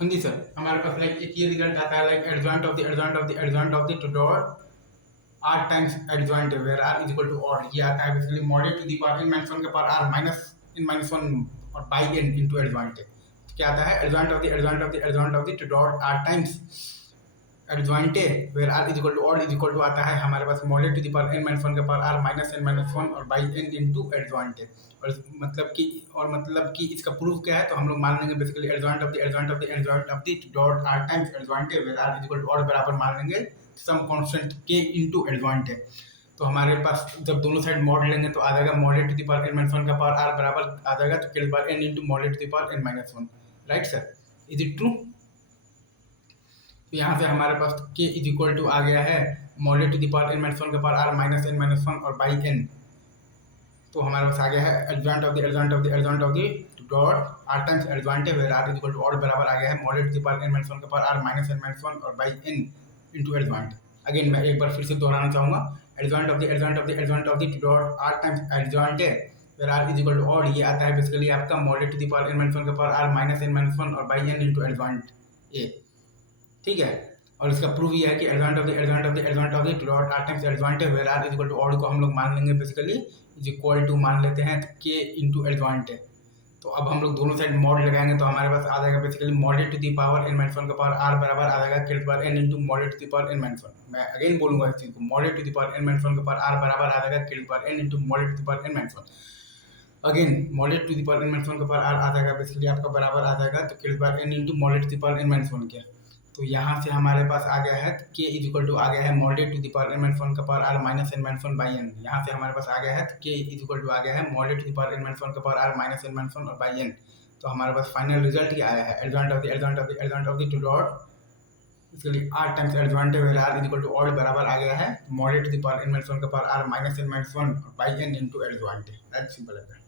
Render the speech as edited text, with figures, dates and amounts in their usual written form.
हाँ जी सर, हमारे पास लाइक एक ये रिजल्ट आता है like adjoint of the adjoint of the adjoint of the two dot R times adjoint where are is equal to odd. ये आता है basically model to the power n minus one के power are minus n minus one और by n into adjoint. क्या आता है adjoint of the adjoint of the adjoint of the two dot R times adjoint A where are is equal to odd is equal to आता है हमारे पास model to the power n minus one के power are minus n minus one और by n into adjoint A. और मतलब कि इसका प्रूफ क्या है, तो हम लोग मान लेंगे basically adjoint of the adjoint of the adjoint of the dot R times adjoint A where are is equal to odd बराबर मान लेंगे सम कांस्टेंट के इनटू एडजॉइंटे। तो हमारे पास जब दोनों साइड मॉड लेंगे तो आ जाएगा model to the power n minus one का पावर आर बराबर आ जाएगा तो के power n into model to the power n minus one. Right sir, is it true? तो यहाँ से हमारे पास k इज इक्वल टू आ गया है model to the power n minus one का power are minus n minus one और बाई एन। तो हमारे पास आ गया है adjoint of the adjoint of the adjoint of the dot R times adjoint where are is equal to odd बराबर आ गया है model to the power n minus one का power are minus n minus one और by n into adjoint. Again मैं एक बार फिर से दोहराना चाहूंगा, adjoint of the adjoint of the adjoint of the dot R times adjoint where are is equal to odd. ये आता है बेसिकली आपका model to the power n minus one का power are minus n minus one और by n into adjoint A. ठीक है, और इसका प्रूफ ये है कि adjoint of the adjoint of the adjoint of the dot R times adjoint है where are is equal to odd को हम लोग मान लेंगे बेसिकली इज इक्वल टू मान लेते हैं के इनटू एडजॉइंट है। तो अब हम लोग दोनों साइड मॉड लगाएंगे तो हमारे पास आ जाएगा basically model to the power n minus one का पावर आर बराबर आ जाएगा k power n into model to the power n minus one. मैं अगेन बोलूंगा इस चीज को, model to the power n minus one का पावर आर बराबर आ जाएगा k power n into model to the power n minus one. Again model to the power n minus one का पावर आर आ जाएगा बेसिकली आपका बराबर आ जाएगा तो के power n into model to the power n minus one के। तो यहाँ से हमारे पास आ गया है के इज इक्वल टू आ गया है model to the power n minus one का power are minus n minus one by n. यहाँ से हमारे पास आ गया है के इज इक्वल टू आ गया है model to the power n minus one का power are minus n minus one और बाई एन। तो हमारे पास फाइनल रिजल्ट क्या आया है adjoint of the adjoint of the adjoint of the two dot इसलिए r times adjoint where are is equal to odd बराबर आ गया है model to the power n minus one का power are minus n minus one by n into adjoint. That's simple है।